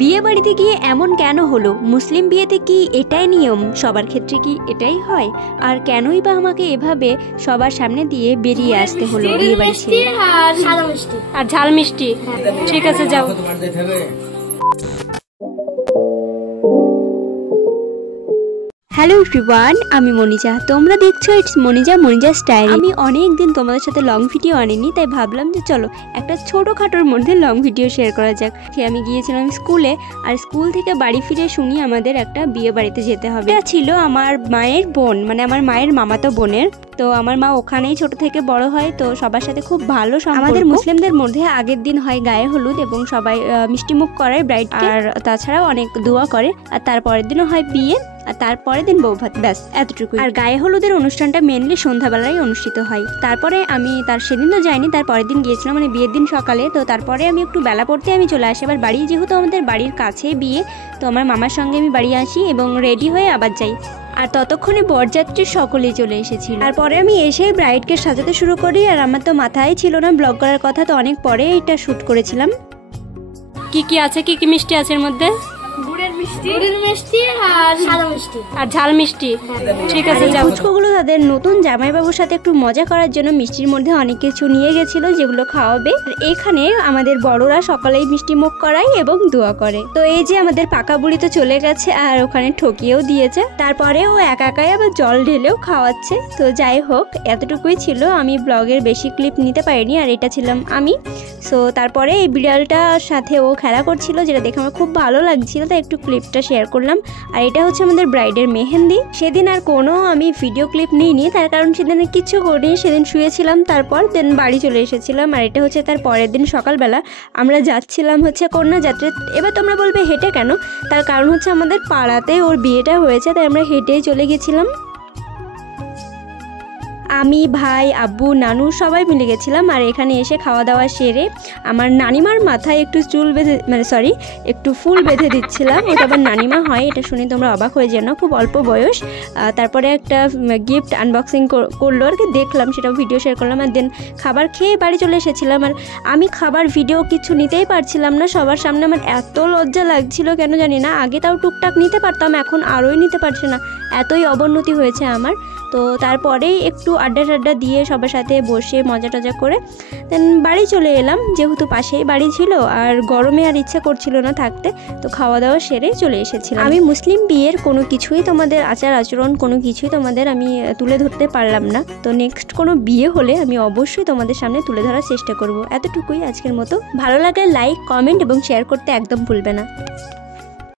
বিয়ে বাড়িতে গিয়ে এমন কেন হলো? মুসলিম বিয়েতে কি এটাই নিয়ম? সবার ক্ষেত্রে কি এটাই হয়? আর কেনই বা আমাকে এভাবে সবার সামনে দিয়ে বেরিয়ে আসতে হলো বিয়ে বাড়ি ছেড়ে? আর ঝাল মিষ্টি। ঠিক আছে, যাও। হ্যালো এভরিওয়ান, আমি মনিজা। তোমরা দেখছো ইটস মনিজা স্টাইল। আমি অনেক দিন তোমাদের সাথে লং ভিডিও আনিনি, তাই ভাবলাম যে চলো একটা ছোটোখাটোর মধ্যে লং ভিডিও শেয়ার করা যাক। আমি গিয়েছিলাম স্কুলে, আর স্কুল থেকে বাড়ি ফিরে শুনি আমাদের একটা বিয়ে বাড়িতে যেতে হবে। এটা ছিল আমার মায়ের বোন, মানে আমার মায়ের মামাতো বোনের। তো আমার মা ওখানেই ছোট থেকে বড় হয়, তো সবার সাথে খুব ভালো সম্পর্ক। আমাদের মুসলিমদের মধ্যে আগের দিন হয় গায়ে হলুদ, এবং সবাই মিষ্টিমুখ করায় ব্রাইড, আর তাছাড়াও অনেক দোয়া করে। আর তারপরের দিনও হয় বিয়ে, আর তারপরের দিন বউ ভাত, ব্যাস এতটুকু। আর গায়ে হলুদের অনুষ্ঠানটা মেনলি সন্ধ্যাবেলায় অনুষ্ঠিত হয়। তারপরে আমি সেদিন তো যাইনি, তার পরের দিন গিয়েছিলাম, মানে বিয়ের দিন সকালে। তো তারপরে আমি একটু বেলা পড়তে আমি চলে আসি আবার বাড়ি, যেহেতু আমাদের বাড়ির কাছে বিয়ে। তো আমার মামার সঙ্গে আমি বাড়ি আসি এবং রেডি হয়ে আবার যাই। আর ততক্ষণে বরযাত্রী সকলেই চলে এসেছিল। তারপরে আমি এসে ব্রাইডকে সাজাতে শুরু করি। আর আমার তো মাথায় ছিল না ব্লগ করার কথা, তো অনেক পরে এটা শ্যুট করেছিলাম। কি কি আছে, কি কি মিষ্টি আছে এর মধ্যে? আর ঝাল মিষ্টি। ঠিক আছে, যাও। ফুচকোগুলো তাদের নতুন জামাইবাবুর সাথে একটু মজা করার জন্য মিষ্টির মধ্যে অনেক কিছু নিয়ে গেছিল, যেগুলো খাওয়াবে। এখানে আমাদের বড়রা সকালেই মিষ্টি মুখ করায় এবং দোয়া করে। তো এই যে আমাদের পাকা বুড়ি তো চলে গেছে, আর ওখানে ঠকিয়েও দিয়েছে। তারপরে ও একাই আবার জল ঢেলেও খাওয়াচ্ছে। তো যাই হোক, এতটুকুই ছিল। আমি ব্লগের বেশি ক্লিপ নিতে পারিনি, আর এটা ছিলাম আমি। সো তারপরে এই বিড়ালটার সাথে ও খেলা করছিল, যেটা দেখে আমার খুব ভালো লাগছিল, তাই একটু ক্লিপটা শেয়ার করলাম। আর এটা হচ্ছে আমাদের ব্রাইডের মেহেন্দি। সেদিন আর কোনো আমি ভিডিও ক্লিপ নিইনি, তার কারণ সেদিন কিচ্ছু করিনি, সেদিন শুয়েছিলাম। তারপর দেন বাড়ি চলে এসেছিলাম। আর এটা হচ্ছে তার পরের দিন সকালবেলা আমরা যাচ্ছিলাম হচ্ছে কন্যাযাত্রা। এবার তোমরা বলবে হেঁটে কেন? তার কারণ হচ্ছে আমাদের পাড়াতে ওর বিয়েটা হয়েছে, তাই আমরা হেঁটেই চলে গেছিলাম। আমি, ভাই, আব্বু, নানু সবাই মিলে গেছিলাম। আর এখানে এসে খাওয়া দাওয়া সেরে আমার নানিমার মাথায় একটু একটু ফুল বেঁধে দিচ্ছিলাম। ওটা আবার নানিমা হয়, এটা শুনে তোমরা অবাক হয়ে যেন, খুব অল্প বয়স। তারপরে একটা গিফট আনবক্সিং করলো আর কি, দেখলাম, সেটা ভিডিও শেয়ার করলাম। আর দেন খাবার খেয়ে বাড়ি চলে এসেছিলাম। আর আমি খাবার ভিডিও কিছু নিতেই পারছিলাম না সবার সামনে। আমার এত লজ্জা লাগছিল কেন জানি না। আগে তাও টুকটাক নিতে পারতাম, এখন আরোই নিতে পারছি না, এতই অবনতি হয়েছে আমার। তো তারপরেই একটু আড্ডা দিয়ে সবার সাথে বসে মজা টজা করে দেন বাড়ি চলে এলাম, যেহেতু পাশেই বাড়ি ছিল। আর গরমে আর ইচ্ছা করছিল না থাকতে, তো খাওয়া দাওয়া সেরে চলে এসেছিলাম। আমি মুসলিম বিয়ের কোনো কিছুই তোমাদের আচার আচরণ কোনো কিছুই তোমাদের আমি তুলে ধরতে পারলাম না। তো নেক্সট কোনো বিয়ে হলে আমি অবশ্যই তোমাদের সামনে তুলে ধরার চেষ্টা করব। এতটুকুই আজকের মতো। ভালো লাগলে লাইক, কমেন্ট এবং শেয়ার করতে একদম ভুলবে না।